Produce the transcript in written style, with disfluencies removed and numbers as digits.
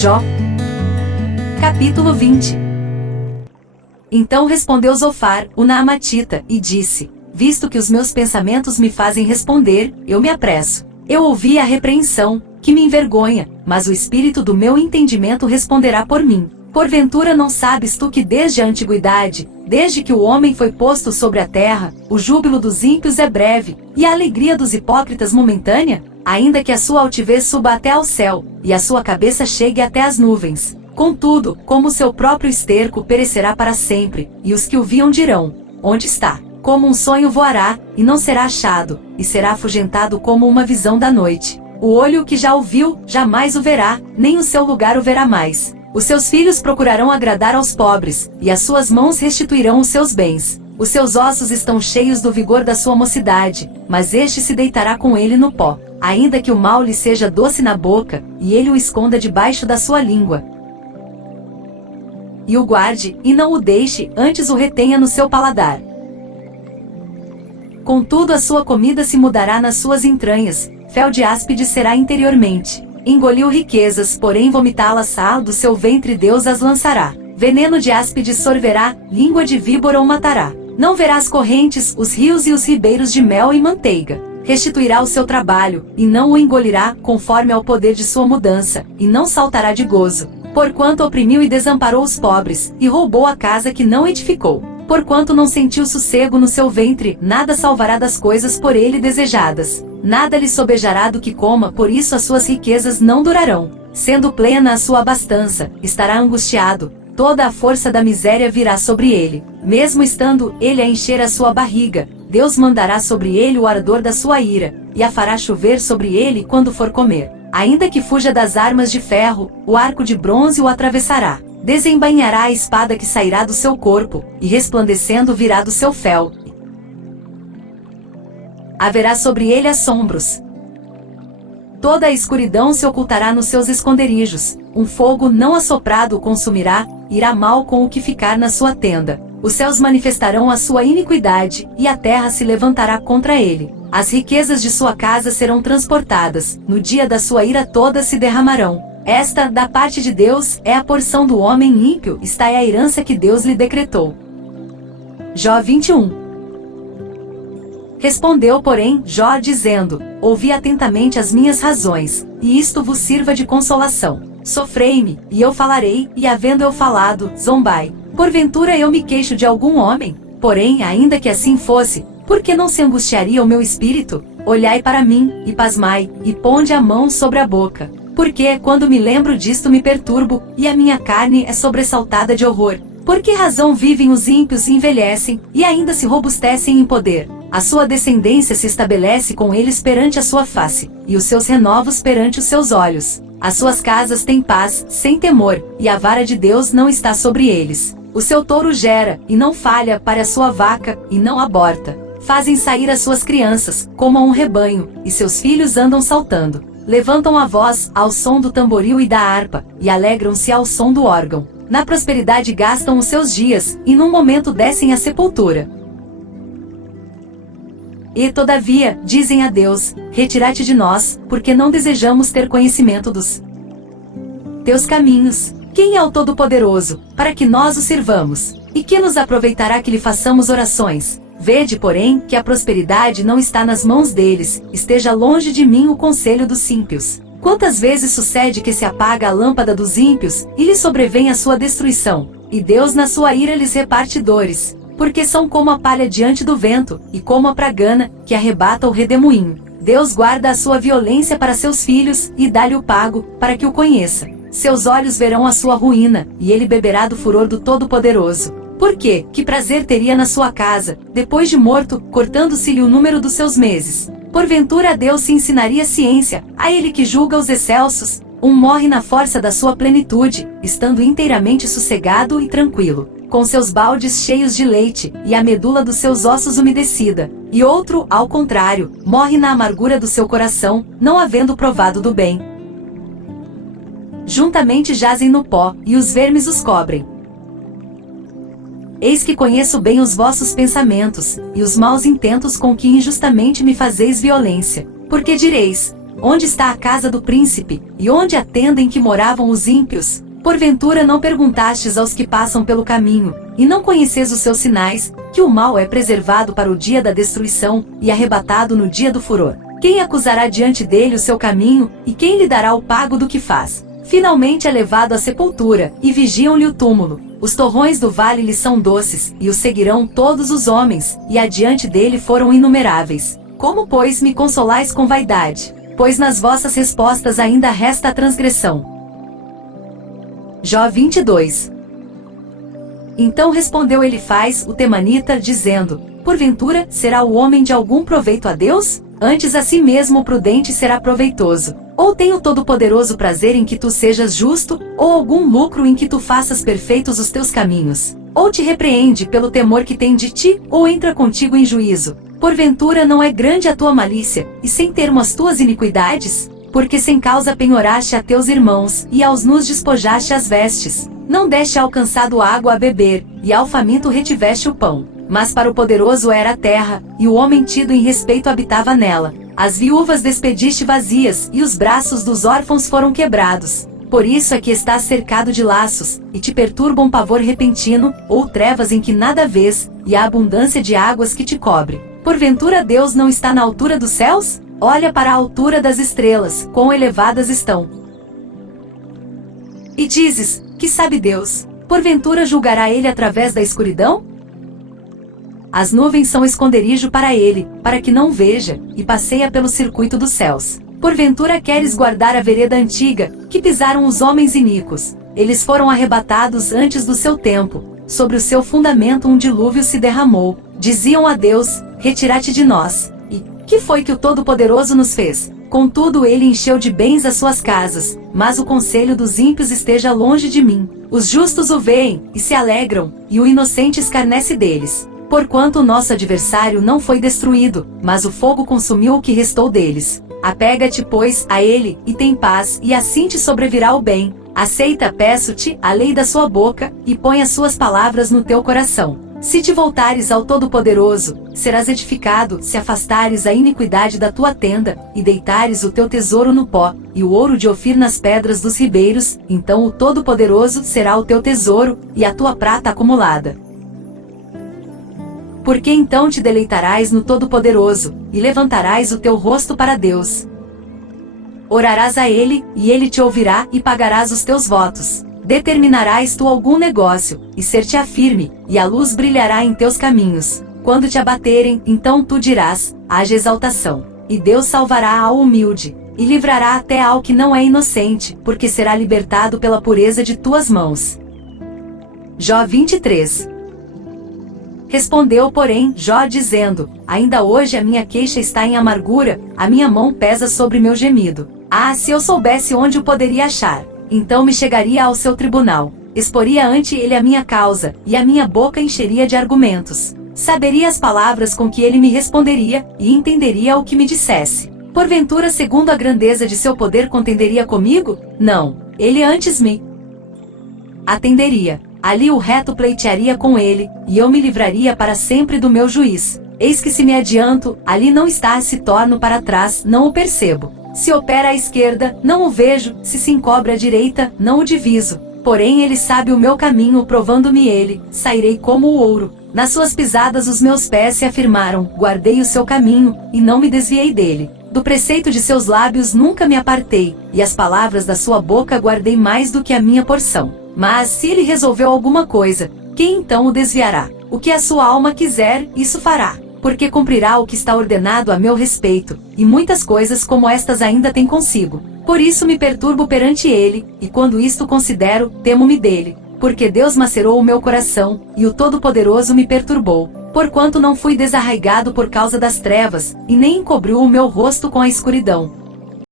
Jó, capítulo 20. Então respondeu Zofar, o Naamatita, e disse: visto que os meus pensamentos me fazem responder, eu me apresso. Eu ouvi a repreensão, que me envergonha, mas o espírito do meu entendimento responderá por mim. Porventura não sabes tu que desde a antiguidade, desde que o homem foi posto sobre a terra, o júbilo dos ímpios é breve, e a alegria dos hipócritas momentânea? Ainda que a sua altivez suba até ao céu, e a sua cabeça chegue até as nuvens. Contudo, como seu próprio esterco perecerá para sempre, e os que o viam dirão: onde está? Como um sonho voará, e não será achado, e será afugentado como uma visão da noite. O olho que já o viu, jamais o verá, nem o seu lugar o verá mais. Os seus filhos procurarão agradar aos pobres, e as suas mãos restituirão os seus bens. Os seus ossos estão cheios do vigor da sua mocidade, mas este se deitará com ele no pó. Ainda que o mal lhe seja doce na boca, e ele o esconda debaixo da sua língua. E o guarde, e não o deixe, antes o retenha no seu paladar. Contudo a sua comida se mudará nas suas entranhas, fel de áspide será interiormente. Engoliu riquezas, porém vomitá-las-á do seu ventre Deus as lançará. Veneno de áspide sorverá, língua de víbora o matará. Não verá as correntes, os rios e os ribeiros de mel e manteiga. Restituirá o seu trabalho, e não o engolirá, conforme ao poder de sua mudança, e não saltará de gozo. Porquanto oprimiu e desamparou os pobres, e roubou a casa que não edificou. Porquanto não sentiu sossego no seu ventre, nada salvará das coisas por ele desejadas. Nada lhe sobejará do que coma, por isso as suas riquezas não durarão. Sendo plena a sua abastança, estará angustiado, toda a força da miséria virá sobre ele. Mesmo estando ele a encher a sua barriga, Deus mandará sobre ele o ardor da sua ira, e a fará chover sobre ele quando for comer. Ainda que fuja das armas de ferro, o arco de bronze o atravessará. Desembainhará a espada que sairá do seu corpo, e resplandecendo virá do seu fel. Haverá sobre ele assombros. Toda a escuridão se ocultará nos seus esconderijos, um fogo não assoprado o consumirá, irá mal com o que ficar na sua tenda. Os céus manifestarão a sua iniquidade, e a terra se levantará contra ele. As riquezas de sua casa serão transportadas, no dia da sua ira todas se derramarão. Esta, da parte de Deus, é a porção do homem ímpio, esta é a herança que Deus lhe decretou. Jó 21. Respondeu, porém, Jó dizendo: ouvi atentamente as minhas razões, e isto vos sirva de consolação. Sofrei-me, e eu falarei, e havendo eu falado, zombai. Porventura eu me queixo de algum homem? Porém, ainda que assim fosse, por que não se angustiaria o meu espírito? Olhai para mim, e pasmai, e ponde a mão sobre a boca. Porque, quando me lembro disto me perturbo, e a minha carne é sobressaltada de horror. Por que razão vivem os ímpios e envelhecem, e ainda se robustecem em poder? A sua descendência se estabelece com eles perante a sua face, e os seus renovos perante os seus olhos. As suas casas têm paz, sem temor, e a vara de Deus não está sobre eles. O seu touro gera, e não falha, para a sua vaca, e não aborta. Fazem sair as suas crianças, como a um rebanho, e seus filhos andam saltando. Levantam a voz, ao som do tamboril e da harpa, e alegram-se ao som do órgão. Na prosperidade gastam os seus dias, e num momento descem à sepultura. E, todavia, dizem a Deus: retira-te de nós, porque não desejamos ter conhecimento dos teus caminhos. Quem é o Todo-Poderoso, para que nós o sirvamos? E que nos aproveitará que lhe façamos orações? Vede, porém, que a prosperidade não está nas mãos deles, esteja longe de mim o conselho dos ímpios. Quantas vezes sucede que se apaga a lâmpada dos ímpios, e lhes sobrevém a sua destruição, e Deus na sua ira lhes reparte dores, porque são como a palha diante do vento, e como a pragana, que arrebata o redemoinho. Deus guarda a sua violência para seus filhos, e dá-lhe o pago, para que o conheça. Seus olhos verão a sua ruína, e ele beberá do furor do Todo-Poderoso. Por quê? Que prazer teria na sua casa, depois de morto, cortando-se-lhe o número dos seus meses? Porventura a Deus se ensinaria ciência, a ele que julga os excelsos? Um morre na força da sua plenitude, estando inteiramente sossegado e tranquilo, com seus baldes cheios de leite, e a medula dos seus ossos umedecida. E outro, ao contrário, morre na amargura do seu coração, não havendo provado do bem. Juntamente jazem no pó, e os vermes os cobrem. Eis que conheço bem os vossos pensamentos, e os maus intentos com que injustamente me fazeis violência. Porque direis: Onde está a casa do príncipe, e onde a tenda em que moravam os ímpios? Porventura não perguntastes aos que passam pelo caminho, e não conheceis os seus sinais, que o mal é preservado para o dia da destruição, e arrebatado no dia do furor? Quem acusará diante dele o seu caminho, e quem lhe dará o pago do que faz? Finalmente é levado à sepultura, e vigiam-lhe o túmulo. Os torrões do vale lhe são doces, e o seguirão todos os homens, e adiante dele foram inumeráveis. Como, pois, me consolais com vaidade? Pois nas vossas respostas ainda resta a transgressão. Jó 22. Então respondeu Elifaz, o temanita, dizendo: porventura, será o homem de algum proveito a Deus? Antes a si mesmo o prudente será proveitoso. Ou tem o Todo-Poderoso prazer em que tu sejas justo, ou algum lucro em que tu faças perfeitos os teus caminhos? Ou te repreende pelo temor que tem de ti, ou entra contigo em juízo? Porventura não é grande a tua malícia, e sem termo as tuas iniquidades? Porque sem causa penhoraste a teus irmãos, e aos nus despojaste as vestes. Não deste ao cansado água a beber, e ao faminto retiveste o pão. Mas para o poderoso era a terra, e o homem tido em respeito habitava nela. As viúvas despediste vazias, e os braços dos órfãos foram quebrados. Por isso é que estás cercado de laços, e te perturba um pavor repentino, ou trevas em que nada vês, e a abundância de águas que te cobre. Porventura Deus não está na altura dos céus? Olha para a altura das estrelas, quão elevadas estão. E dizes: que sabe Deus? Porventura julgará ele através da escuridão? As nuvens são esconderijo para ele, para que não veja, e passeia pelo circuito dos céus. Porventura queres guardar a vereda antiga, que pisaram os homens iníquos? Eles foram arrebatados antes do seu tempo. Sobre o seu fundamento um dilúvio se derramou. Diziam a Deus: retira-te de nós. E que foi que o Todo-Poderoso nos fez? Contudo ele encheu de bens as suas casas, mas o conselho dos ímpios esteja longe de mim. Os justos o veem, e se alegram, e o inocente escarnece deles. Porquanto o nosso adversário não foi destruído, mas o fogo consumiu o que restou deles. Apega-te, pois, a ele, e tem paz, e assim te sobrevirá o bem. Aceita, peço-te, a lei da sua boca, e põe as suas palavras no teu coração. Se te voltares ao Todo-Poderoso, serás edificado, se afastares a iniquidade da tua tenda, e deitares o teu tesouro no pó, e o ouro de Ofir nas pedras dos ribeiros, então o Todo-Poderoso será o teu tesouro, e a tua prata acumulada. Porque então te deleitarás no Todo-Poderoso, e levantarás o teu rosto para Deus. Orarás a Ele, e Ele te ouvirá, e pagarás os teus votos. Determinarás tu algum negócio, e ser-te-á firme, e a luz brilhará em teus caminhos. Quando te abaterem, então tu dirás: haja exaltação. E Deus salvará ao humilde, e livrará até ao que não é inocente, porque será libertado pela pureza de tuas mãos. Jó 23. Respondeu, porém, Jó dizendo: ainda hoje a minha queixa está em amargura, a minha mão pesa sobre meu gemido. Ah, se eu soubesse onde o poderia achar! Então me chegaria ao seu tribunal, exporia ante ele a minha causa, e a minha boca encheria de argumentos. Saberia as palavras com que ele me responderia, e entenderia o que me dissesse. Porventura, segundo a grandeza de seu poder, contenderia comigo? Não, ele antes me atenderia. Ali o reto pleitearia com ele, e eu me livraria para sempre do meu juiz. Eis que se me adianto, ali não está, se torno para trás, não o percebo. Se opera à esquerda, não o vejo, se encobre à direita, não o diviso. Porém ele sabe o meu caminho, provando-me ele, sairei como o ouro. Nas suas pisadas os meus pés se afirmaram, guardei o seu caminho, e não me desviei dele. Do preceito de seus lábios nunca me apartei, e as palavras da sua boca guardei mais do que a minha porção. Mas se ele resolveu alguma coisa, quem então o desviará? O que a sua alma quiser, isso fará. Porque cumprirá o que está ordenado a meu respeito, e muitas coisas como estas ainda tem consigo. Por isso me perturbo perante ele, e quando isto considero, temo-me dele. Porque Deus macerou o meu coração, e o Todo-Poderoso me perturbou. Porquanto não fui desarraigado por causa das trevas, e nem encobriu o meu rosto com a escuridão.